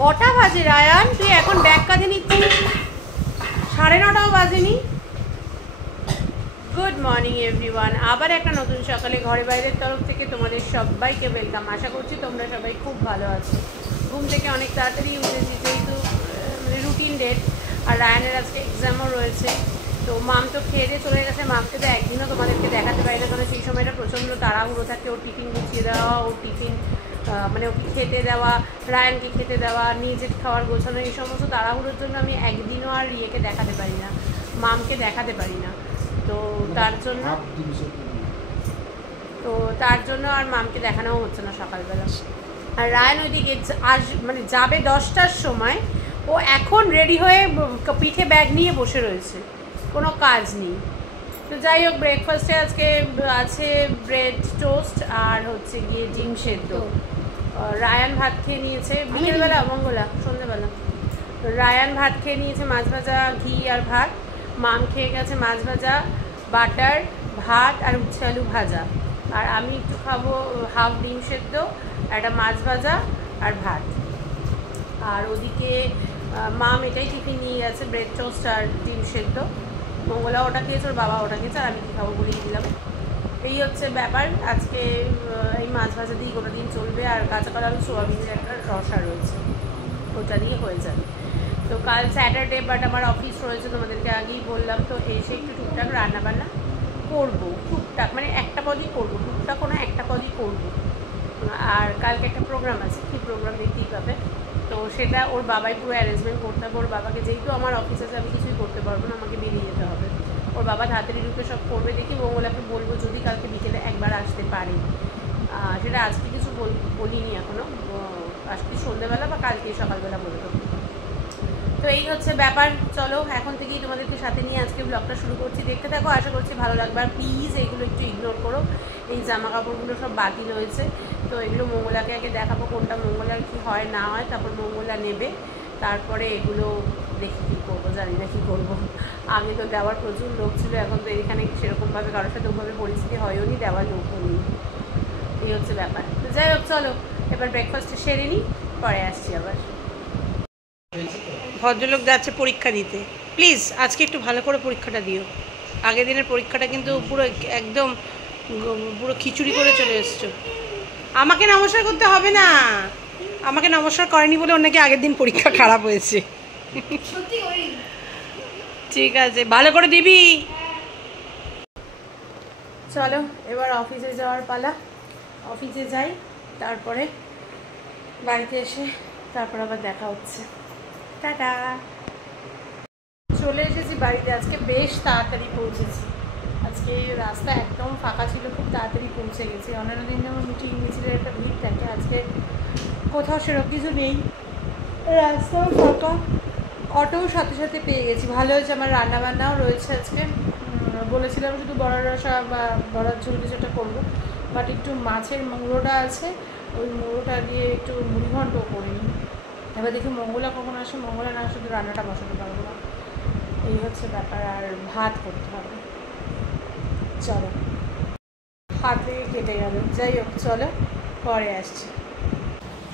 কটা বাজে রায়ান? তুই এখন ব্যাগ কাঁধে নিচ্ছিস? 9:30টাও বাজেনি। গুড মর্নিং এভরিওয়ান, আবার একটা নতুন সকালে ঘরে বাইরের তরফ থেকে তোমাদের সবাইকে ওয়েলকাম। আশা করছি তোমরা সবাই খুব ভালো আছো। ঘুম থেকে অনেক তাড়াতাড়ি উঠেছি, যেহেতু মানে রুটিন ডেট, আর রায়ানের আজকে এক্সামও রয়েছে। তো মাম তো খেয়ে দিয়ে চলে গেছে। মামকে তো একদিনও তোমাদেরকে দেখাতে পারি না, কারণ সেই সময়টা প্রচণ্ড তাড়াহুড়ো থাকে। ওর টিফিন গুছিয়ে দেওয়া, ওর টিফিন মানে ওকে খেতে দেওয়া, রায়ানকে খেতে দেওয়া, নিজের খাওয়ার গোছানো, এই সমস্ত তাড়াহুড়োর জন্য আমি একদিনও আর ইয়েকে দেখাতে পারি না, মামকে দেখাতে পারি না। তো তার জন্য আর মামকে দেখানোও হচ্ছে না সকালবেলা। আর রায়ান ওইদিকে মানে যাবে 10টার সময়, ও এখন রেডি হয়ে পিঠে ব্যাগ নিয়ে বসে রয়েছে, কোনো কাজ নেই। তো যাই হোক, ব্রেকফাস্টে আজকে আছে ব্রেড টোস্ট আর হচ্ছে গিয়ে ডিম সেদ্ধ। রায়ান ভাত খেয়ে নিয়েছে বিকেলবেলা, মঙ্গলা সন্ধ্যেবেলা। রায়ান ভাত খেয়ে নিয়েছে মাছ ভাজা, ঘি আর ভাত। মাম খেয়ে গেছে মাছ ভাজা, বাটার, ভাত আর উচ্ছে আলু ভাজা। আর আমি একটু খাবো হাফ ডিম সেদ্ধ, একটা মাছ ভাজা আর ভাত। আর ওদিকে মাম এটাই টিফিন নিয়ে গেছে, ব্রেড টোস্ট আর ডিম সেদ্ধ। মঙ্গলা ওটা খেয়েছে, ওর বাবা ওটা খেয়েছে, আর আমি কী খাবো বলেই দিলাম। এই হচ্ছে ব্যাপার। আজকে এই মাছ ভাজা দিয়ে গোটা দিন চলবে। আর কাঁচা কলা আলু সোয়াবিনের একটা রসা রয়েছে, ওটা দিয়ে হয়ে যাবে। তো কাল স্যাটারডে, বাট আমার অফিস রয়েছে, তোমাদেরকে আগেই বললাম। তো এসে একটু টুকটাক রান্নাবান্না করবো, টুকটাক মানে একটা পদই করবো, টুকটাক কোনো একটা পদই করবো। আর কালকে একটা প্রোগ্রাম আছে, কী প্রোগ্রাম দেখতেই পাবে। তো সেটা ওর বাবাই পুরো অ্যারেঞ্জমেন্ট করতে হবে। ওর বাবাকে, যেহেতু আমার অফিস আছে, আমি কিছুই করতে পারবো না, আমাকে বেরিয়ে যেতে হবে। ওর বাবা তাড়াতাড়ি ঢুকে সব করবে। দেখি মঙ্গলাকে বলবো যদি কালকে বিকেলে একবার আসতে পারে। সেটা আজকে কিছু বলিনি এখনও, আজকে সন্ধ্যেবেলা বা কালকে সকালবেলা বলে দেবো। তো এই হচ্ছে ব্যাপার। চলো এখন থেকেই তোমাদেরকে সাথে নিয়ে আজকে ব্লগটা শুরু করছি, দেখতে থাকো, আশা করছি ভালো লাগবে। আর প্লিজ এইগুলো একটু ইগনোর করো, এই জামা কাপড়গুলো সব বাকি রয়েছে। তো এগুলো মঙ্গলাকে আগে দেখাবো কোনটা মঙ্গলার কী হয় না হয়, তারপর মঙ্গলা নেবে, তারপরে এগুলো দেখি কী করবো, জানি না কী করবো। আগে তো দেওয়ার প্রচুর লোক ছিল, এখন তো এখানে সেরকমভাবে কারোর সাথে ওভাবে পরিস্থিতি হয়ও নি, দেওয়ার লোকও নেই। এই হচ্ছে ব্যাপার। তো যাই হোক, চলো এবার ব্রেকফাস্টে সেরে নিই, পরে আসছি আবার। ভদ্রলোক যাচ্ছে পরীক্ষা দিতে, প্লিজ আজকে একটু ভালো করে পরীক্ষাটা দিও। আগের দিনের পরীক্ষাটা কিন্তু পুরো একদম পুরো খিচুড়ি করে চলে এসছো। আমাকে নমস্কার করতে হবে না, আমাকে নমস্কার করেনি বলে ওর নাকি আগের দিন পরীক্ষা খারাপ হয়েছে। ঠিক আছে, ভালো করে দিবি। চলো এবার অফিসে যাওয়ার পালা। অফিসে যাই, তারপরে বাড়িতে এসে তারপর আবার দেখা হচ্ছে। টাটা। চলে এসেছি বাড়িতে, আজকে বেশ তাড়াতাড়ি পৌঁছেছি। আজকে রাস্তা একদম ফাঁকা ছিল, খুব তাড়াতাড়ি পৌঁছে গেছি। অন্যান্য দিন যেমন মিটিং মিছিলের একটা ভিড় থাকে, আজকে কোথাও সেরকম কিছু নেই, রাস্তাও ফাঁকা, অটোও সাথে সাথে পেয়ে গেছি। ভালো হয়েছে, আমার রান্নাবান্নাও রয়েছে আজকে। বলেছিলাম শুধু বড়ার রসা বা বড়ার ঝোল কিছু একটা করবো, বাট একটু মাছের মুড়োটা আছে, ওই মুড়োটা দিয়ে একটু মুড়ি ঘন্টও করিনি। এবার দেখি মঙ্গলা কখন আসে, মঙ্গলা না শুধু রান্নাটা বসাতে পারবো না। এই হচ্ছে ব্যাপার। আর ভাত করতে হবে, চলো হাতে কেটে যাবে। যাই হোক, চলো পরে আসছি।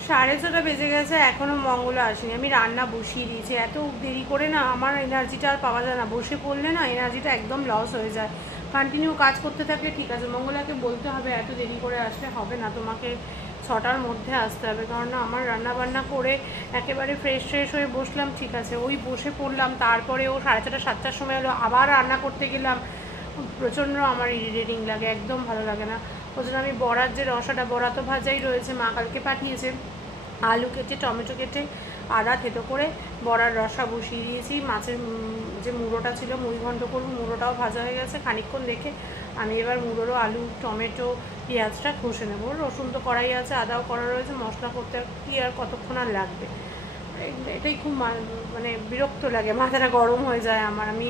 6:30 বেজে গেছে, এখনও মঙ্গলা আসেনি। আমি রান্না বসিয়ে দিয়েছি, এত দেরি করে না আমার এনার্জিটা আর পাওয়া যায় না। বসে পড়লে না এনার্জিটা একদম লস হয়ে যায়। কন্টিনিউ কাজ করতে থাকলে ঠিক আছে। মঙ্গলাকে বলতে হবে এত দেরি করে আসলে হবে না, তোমাকে 6টার মধ্যে আসতে হবে। কারণ না আমার রান্নাবান্না করে একেবারে ফ্রেশ হয়ে বসলাম, ঠিক আছে, ওই বসে পড়লাম, তারপরে ও 6:30 7টার সময় হলো, আবার রান্না করতে গেলাম। প্রচণ্ড আমার ইরিটেটিং লাগে, একদম ভালো লাগে না। ওই জন্য আমি বড়ার যে রসাটা, বড়া তো ভাজাই রয়েছে, মা কালকে পাঠিয়েছে, আলু কেটে টমেটো কেটে আদা থেতো করে বড়ার রসা বসিয়ে দিয়েছি। মাছের যে মুড়োটা ছিল, মুড়ি ঘন্ট করবো, মুড়োটাও ভাজা হয়ে গেছে। খানিকক্ষণ দেখে আমি এবার মুড়োরও আলু টমেটো পেঁয়াজটা ঘষে নেবো। রসুন তো কড়াই আছে, আদাও করা রয়েছে, মশলা করতে কি আর কতক্ষণ আর লাগবে। এটাই খুব মানে বিরক্ত লাগে, মাথাটা গরম হয়ে যায় আমার। আমি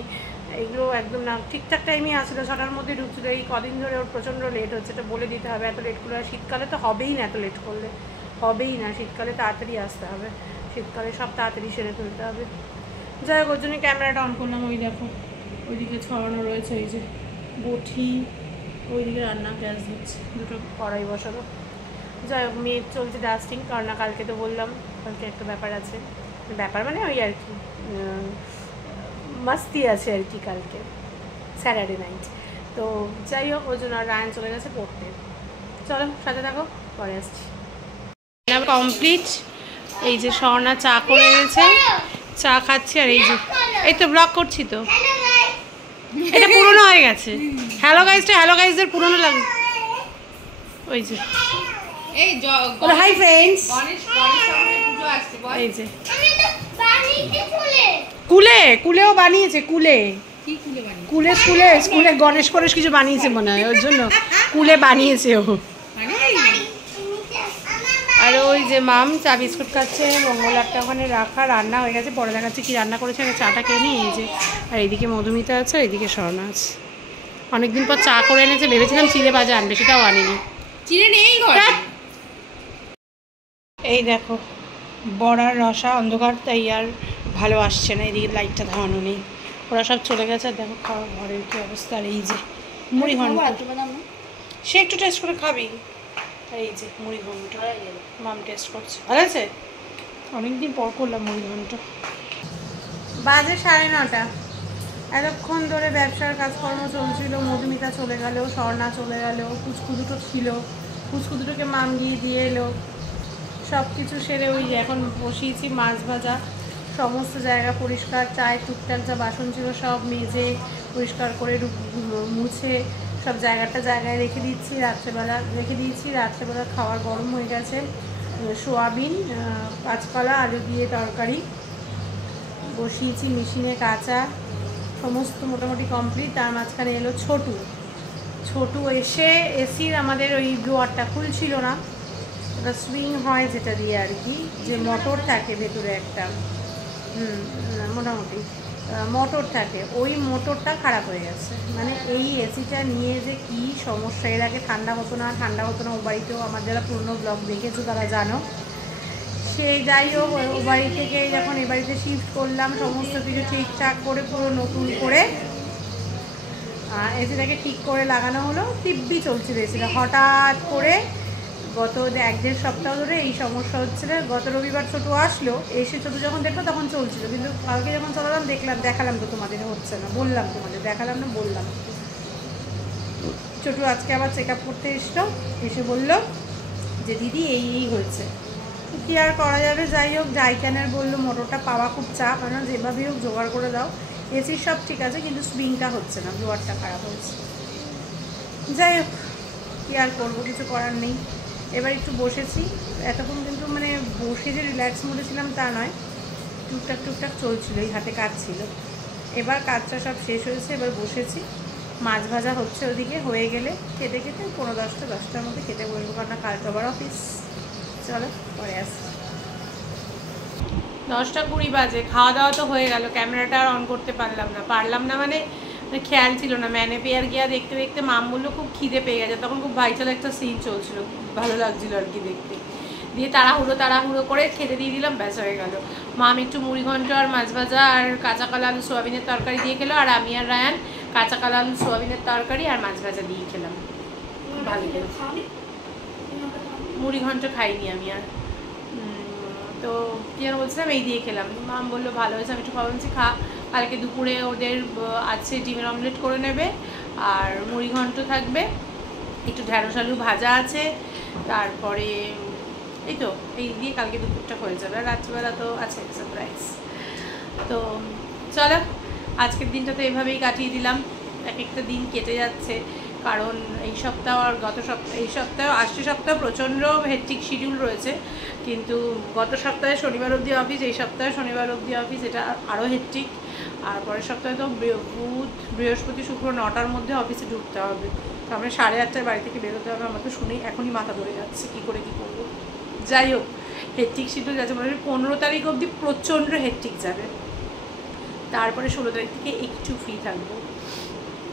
এগুলো একদম না, ঠিকঠাক টাইমে আসলে 6টার মধ্যে ঢুকছিল। এই কদিন ধরে ওর প্রচণ্ড লেট হচ্ছে, এটা বলে দিতে হবে। এত লেট করলে, শীতকালে তো হবেই না, এত লেট করলে হবেই না। শীতকালে তাড়াতাড়ি আসতে হবে, শীতকালে সব তাড়াতাড়ি সেরে ফেলতে হবে। যাই হোক, ওর জন্য ক্যামেরাটা অন করলাম। ওই দেখো ওইদিকে ছড়ানো রয়েছে এই যে বটি, ওইদিকে রান্না গ্যাস দিচ্ছে, দুটো কড়াই বসাবো। যাই হোক, মেয়ের চলছে ডাস্টিং, কারণ না কালকে তো বললাম কালকে একটা ব্যাপার আছে, ব্যাপার মানে ওই আর কি মাস্তি আছে আর কি কালকে স্যাটারডে নাইট। তো যাই হোক ওই জন্য রায়ান চলে গেছে পড়তে। চলো সাথে থাকো, পরে আসছি। কমপ্লিট। এই যে স্বর্ণা চা করে এনেছে, চা খাচ্ছি। আর এই তো ব্লগ করছি তো, এটা পুরনো হয়ে গেছে। হ্যালো গাইজদের পুরনো লাগে। ওই যে হাই ফ্রেন্ডস, এই যে কুলেও বানিয়েছে। স্কুলে গণেশ কিছু বানিয়েছে মনে হয়, ওর জন্য কুলে বানিয়েছে ও। আর ওই যে মাম চা বিস্কুট খাচ্ছে, মঙ্গলারটা ওখানে রাখা, রান্না হয়ে গেছে। পরে দেখাচ্ছি কি রান্না করেছে। আমি চাটা খেয়ে নিই। এই যে আর এইদিকে মধুমিতা আছে, এইদিকে স্বর্ণা আছে। অনেকদিন পর চা করে এনেছে, ভেবেছিলাম চিড়ে ভাজা আনবে, সেটাও আনিনি। চিড়ে নেই ঘরে। এই দেখো বড়ার রসা অন্ধকার, তাই আর ভালো আসছে না। এদিকে লাইটটা ধাওয়ানো নেই, ওরা সব চলে গেছে। আর দেখো খাওয়া ঘরের কি অবস্থা। আর এই যে মুড়ি ঘন্ট, সে একটু টেস্ট করে খাবি। আর এই যে মুড়ি ঘন্ট মাম টেস্ট করছে, ভালো আছে। অনেকদিন পর করলাম মুড়ি ঘন্ট। বাজে 9:30। এতক্ষণ ধরে ব্যবসার কাজকর্ম চলছিল। মধুমিতা চলে গেল, স্বর্ণা চলে গেল, পুচকু দুটো ছিল, পুচকু দুটোকে মাম গিয়ে দিয়ে এলো। সব কিছু সেরে ওই এখন বসিয়েছি মাছ ভাজা। সমস্ত জায়গা পরিষ্কার, চায় টুকটাক যা বাসন ছিল সব মেজে পরিষ্কার করে মুছে সব জায়গায় রেখে দিয়েছি। রাত্রেবেলা খাওয়ার গরম হয়ে গেছে। সোয়াবিন, কাঁচকলা, আলু দিয়ে তরকারি বসিয়েছি, মেশিনে কাঁচা সমস্ত মোটামুটি কমপ্লিট। তার মাঝখানে এলো ছোটু এসে এসির আমাদের ওই ব্লোয়ারটা খুলছিল না, ওটা সুইং হয় যেটা দিয়ে আর কি, যে মোটর থাকে ভেতরে একটা, মোটামুটি মোটর থাকে, ওই মোটরটা খারাপ হয়ে গেছে। মানে এই এসিটা নিয়ে যে কি সমস্যা। এর আগে ঠান্ডা হতো না ও বাড়িতেও, আমার যারা পুরনো ব্লগ দেখেছো তারা জানো। সেই যাই হোক ও বাড়ি থেকে যখন এ বাড়িতে শিফট করলাম, সমস্ত কিছু ঠিকঠাক করে পুরো নতুন করে এসিটাকে ঠিক করে লাগানো হলো। দিব্যি চলছিল এসিটা। হঠাৎ করে গত 1-1.5 সপ্তাহ ধরে এই সমস্যা হচ্ছিল। গত রবিবার ছোটো আসলো, এসে ছোটো যখন দেখলো তখন চলছিল, কিন্তু কালকে যখন চলালাম দেখালাম তো তোমাদের হচ্ছে না, বললাম তোমাদের, বললাম। ছোটো আজকে আবার চেক আপ করতে এসে বললো যে দিদি এই হয়েছে। কী আর করা যাবে। যাই হোক জাইক্যানের বললো মোটরটা পাওয়া খুব চাপ, কারণ যেভাবেই হোক জোগাড় করে দাও। এসির সব ঠিক আছে, কিন্তু স্প্রিংটা হচ্ছে না, ব্লোয়ারটা খারাপ হয়েছে। যাই হোক কী আর করবো, কিছু করার নেই। এবার একটু বসেছি এতক্ষণ, কিন্তু মানে বসে যে রিল্যাক্স মোডে ছিলাম তা নয়, টুকটাক চলছিল, এই হাতে কাজ ছিল। এবার কাজটা সব শেষ হয়েছে, এবার বসেছি। মাছ ভাজা হচ্ছে, ওদিকে হয়ে গেলে খেতে 10টার মধ্যে খেতে বলবো, কারণ কালকে আবার অফিস। চলো পরে আসি। 10:20 বাজে। খাওয়া দাওয়া তো হয়ে গেল, ক্যামেরাটা আর অন করতে পারলাম না মানে খেয়াল ছিল না। ম্যানে পেয়ার গিয়া দেখতে মাম বললো খুব খিদে পেয়ে গেছে। তখন খুব ভাইচাল একটা সিন চলছিল, ভালো লাগছিল আর কি দেখতে। দিয়ে তাড়াহুড়ো করে খেতে দিয়ে দিলাম, ব্যাস হয়ে গেল। মাম একটু মুড়ি ঘন্ট আর মাছ ভাজা আর কাঁচা কলা আলু সোয়াবিনের তরকারি দিয়ে খেলো, আর আমি আর রায়ান কাঁচা কলা আলু সোয়াবিনের তরকারি আর মাছ ভাজা দিয়ে খেলাম। ভালো করে মুড়ি ঘন্ট খাইনি আমি আর। তো কি আর বলছিলাম, এই দিয়ে খেলাম। মাম বললো ভালো হয়েছে। আমি একটু খাওয়াচ্ছি, খা। কালকে দুপুরে ওদের আছে ডিমের অমলেট করে নেবে, আর মুড়ি ঘন্ট থাকবে, একটু ঢ্যাঁড়স আলু ভাজা আছে, তারপরে এই তো এই দিয়ে কালকে দুপুরটা হয়ে যাবে। আর রাত্রিবেলা তো আছে সারপ্রাইজ। তো চলো আজকের দিনটা তো এভাবেই কাটিয়ে দিলাম। এক একটা দিন কেটে যাচ্ছে, কারণ এই সপ্তাহ আর গত সপ্তাহ, এই সপ্তাহ আসছে সপ্তাহ প্রচণ্ড হেক্টিক শিডিউল রয়েছে। কিন্তু গত সপ্তাহে শনিবার অবধি অফিস, এই সপ্তাহে শনিবার অবধি অফিস, এটা আরও হেক্টিক। আর পরের সপ্তাহে তো বুধ বৃহস্পতি শুক্র 9টার মধ্যে অফিসে ঢুকতে হবে। তো আমরা 8:30টায় বাড়ি থেকে বেরোতে হবে। আমাকে শুনেই এখনই মাথা ধরে যাচ্ছে কী করে কী করবো। যাই হোক হেক্টিক শিডিউল যাচ্ছে, মনে হয় 15 তারিখ অবধি প্রচণ্ড হেক্টিক যাবে, তারপরে 16 তারিখ থেকে একটু ফ্রি থাকবো।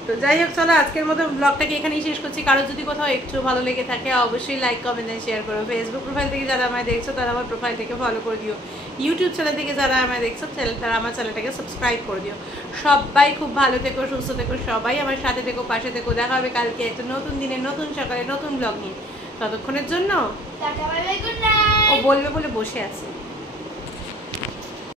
তো যাই হোক চলো আজকের মতো ব্লগটাকে এখানেই শেষ করছি। কারো যদি কোথাও একটু ভালো লেগে থাকে অবশ্যই লাইক কমেন্ট এন্ড শেয়ার করো। ফেসবুক প্রোফাইল থেকে যারা আমায় দেখছো তারা আমার প্রোফাইল থেকে ফলো করে দিও। ইউটিউব চ্যানেল থেকে যারা আমায় দেখছো তারা আমার চ্যানেলটাকে সাবস্ক্রাইব করে দিও। সবাই খুব ভালো থেকো, সুস্থ থেকো, সবাই আমার সাথে থেকো, পাশে থেকো। দেখা হবে কালকে একটা নতুন দিনে, নতুন সকালে, নতুন ব্লগ নিয়ে। ততক্ষণের জন্য ও বলবে বলে বসে আছে।